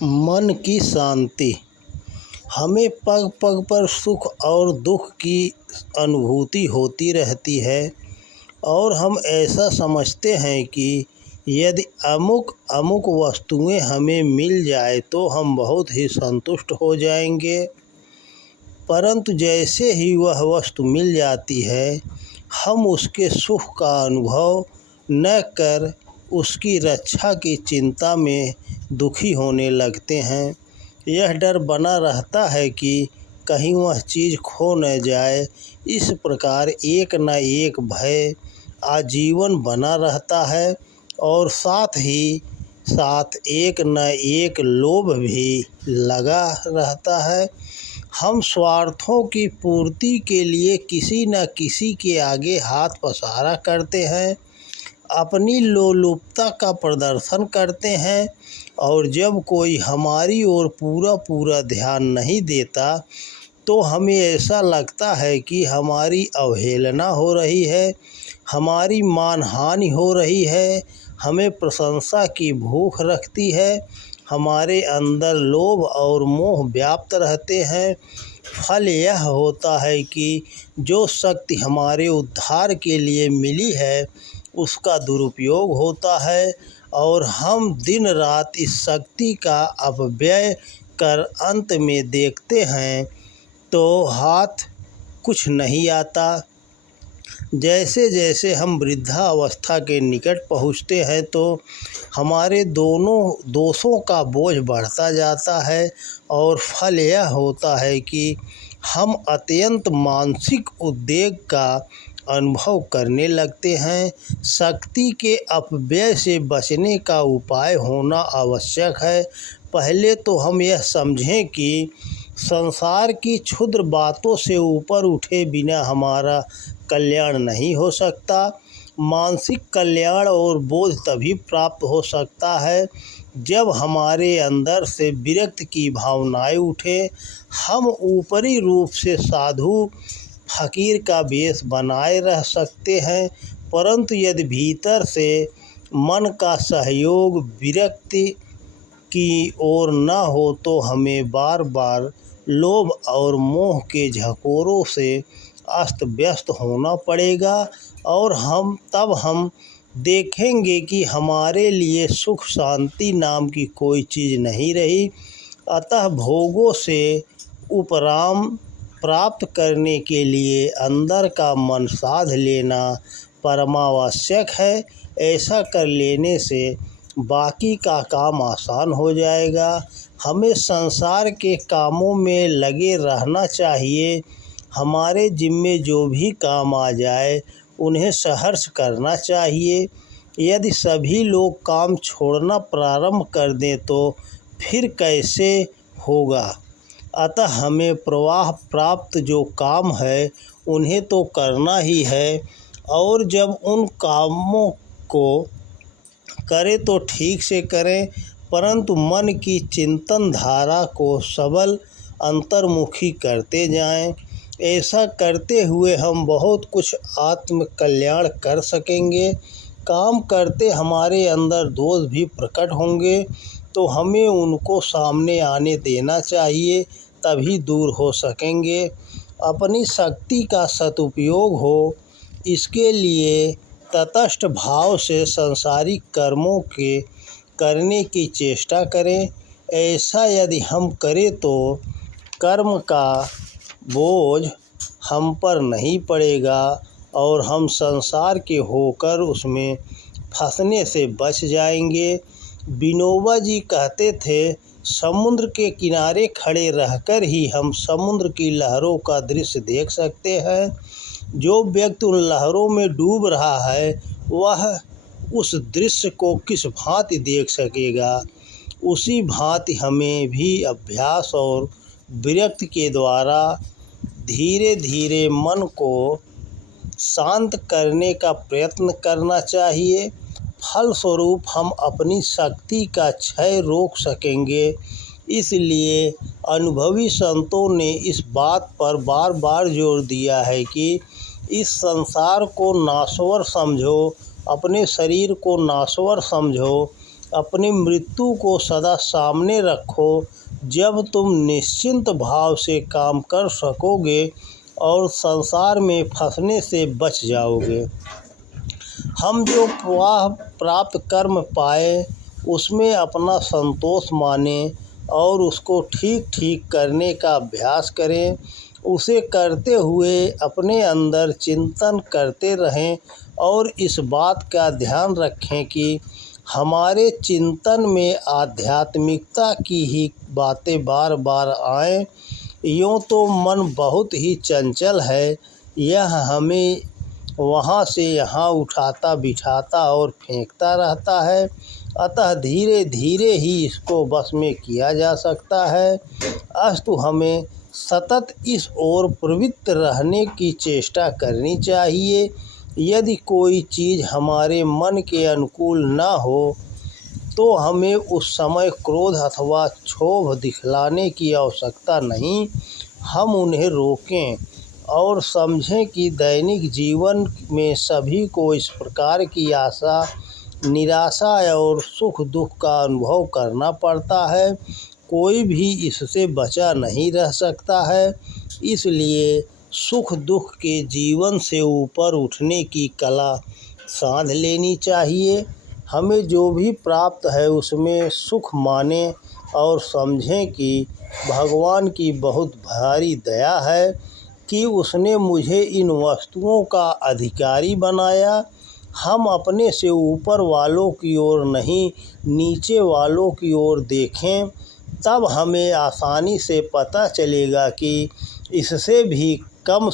मन की शांति। हमें पग पग पर सुख और दुख की अनुभूति होती रहती है और हम ऐसा समझते हैं कि यदि अमुक अमुक वस्तुएं हमें मिल जाए तो हम बहुत ही संतुष्ट हो जाएंगे। परंतु जैसे ही वह वस्तु मिल जाती है हम उसके सुख का अनुभव न कर उसकी रक्षा की चिंता में दुखी होने लगते हैं। यह डर बना रहता है कि कहीं वह चीज़ खो न जाए। इस प्रकार एक न एक भय आजीवन बना रहता है और साथ ही साथ एक न एक लोभ भी लगा रहता है। हम स्वार्थों की पूर्ति के लिए किसी न किसी के आगे हाथ पसारा करते हैं, अपनी लोलुपता का प्रदर्शन करते हैं और जब कोई हमारी ओर पूरा ध्यान नहीं देता तो हमें ऐसा लगता है कि हमारी अवहेलना हो रही है, हमारी मानहानि हो रही है, हमें प्रशंसा की भूख रखती है, हमारे अंदर लोभ और मोह व्याप्त रहते हैं। फल यह होता है कि जो शक्ति हमारे उद्धार के लिए मिली है उसका दुरुपयोग होता है और हम दिन रात इस शक्ति का अपव्यय कर अंत में देखते हैं तो हाथ कुछ नहीं आता। जैसे जैसे हम वृद्धावस्था के निकट पहुँचते हैं तो हमारे दोनों दोषों का बोझ बढ़ता जाता है और फल यह होता है कि हम अत्यंत मानसिक उद्वेग का अनुभव करने लगते हैं। शक्ति के अपव्यय से बचने का उपाय होना आवश्यक है। पहले तो हम यह समझें कि संसार की क्षुद्र बातों से ऊपर उठे बिना हमारा कल्याण नहीं हो सकता। मानसिक कल्याण और बोध तभी प्राप्त हो सकता है जब हमारे अंदर से विरक्ति की भावनाएं उठे। हम ऊपरी रूप से साधु फकीर का वेश बनाए रह सकते हैं, परंतु यदि भीतर से मन का सहयोग विरक्ति की ओर न हो तो हमें बार बार लोभ और मोह के झकोरों से अस्त व्यस्त होना पड़ेगा और हम देखेंगे कि हमारे लिए सुख शांति नाम की कोई चीज़ नहीं रही। अतः भोगों से उपराम प्राप्त करने के लिए अंदर का मन साध लेना परमावश्यक है। ऐसा कर लेने से बाकी का काम आसान हो जाएगा। हमें संसार के कामों में लगे रहना चाहिए। हमारे जिम्मे जो भी काम आ जाए उन्हें सहर्ष करना चाहिए। यदि सभी लोग काम छोड़ना प्रारंभ कर दें तो फिर कैसे होगा। अतः हमें प्रवाह प्राप्त जो काम है उन्हें तो करना ही है और जब उन कामों को करें तो ठीक से करें, परंतु मन की चिंतन धारा को सबल अंतर्मुखी करते जाएं। ऐसा करते हुए हम बहुत कुछ आत्म कल्याण कर सकेंगे। काम करते हमारे अंदर दोष भी प्रकट होंगे तो हमें उनको सामने आने देना चाहिए, तभी दूर हो सकेंगे। अपनी शक्ति का सदुपयोग हो इसके लिए तटस्थ भाव से सांसारिक कर्मों के करने की चेष्टा करें। ऐसा यदि हम करें तो कर्म का बोझ हम पर नहीं पड़ेगा और हम संसार के होकर उसमें फंसने से बच जाएंगे। विनोबा जी कहते थे, समुद्र के किनारे खड़े रहकर ही हम समुद्र की लहरों का दृश्य देख सकते हैं। जो व्यक्ति उन लहरों में डूब रहा है वह उस दृश्य को किस भांति देख सकेगा। उसी भांति हमें भी अभ्यास और विरक्ति के द्वारा धीरे धीरे मन को शांत करने का प्रयत्न करना चाहिए। फलस्वरूप हम अपनी शक्ति का क्षय रोक सकेंगे। इसलिए अनुभवी संतों ने इस बात पर बार बार जोर दिया है कि इस संसार को नाश्वर समझो, अपने शरीर को नाश्वर समझो, अपनी मृत्यु को सदा सामने रखो। जब तुम निश्चिंत भाव से काम कर सकोगे और संसार में फंसने से बच जाओगे। हम जो प्राप्त कर्म पाए उसमें अपना संतोष मानें और उसको ठीक ठीक करने का अभ्यास करें। उसे करते हुए अपने अंदर चिंतन करते रहें और इस बात का ध्यान रखें कि हमारे चिंतन में आध्यात्मिकता की ही बातें बार बार आएं। यूँ तो मन बहुत ही चंचल है, यह हमें वहाँ से यहाँ उठाता बिठाता और फेंकता रहता है। अतः धीरे धीरे ही इसको बस में किया जा सकता है। अस्तु हमें सतत इस ओर प्रवृत्त रहने की चेष्टा करनी चाहिए। यदि कोई चीज़ हमारे मन के अनुकूल न हो तो हमें उस समय क्रोध अथवा क्षोभ दिखलाने की आवश्यकता नहीं। हम उन्हें रोकें और समझें कि दैनिक जीवन में सभी को इस प्रकार की आशा, निराशा और सुख दुख का अनुभव करना पड़ता है। कोई भी इससे बचा नहीं रह सकता है। इसलिए सुख दुख के जीवन से ऊपर उठने की कला साध लेनी चाहिए। हमें जो भी प्राप्त है उसमें सुख मानें और समझें कि भगवान की बहुत भारी दया है कि उसने मुझे इन वस्तुओं का अधिकारी बनाया। हम अपने से ऊपर वालों की ओर नहीं, नीचे वालों की ओर देखें, तब हमें आसानी से पता चलेगा कि इससे भी कम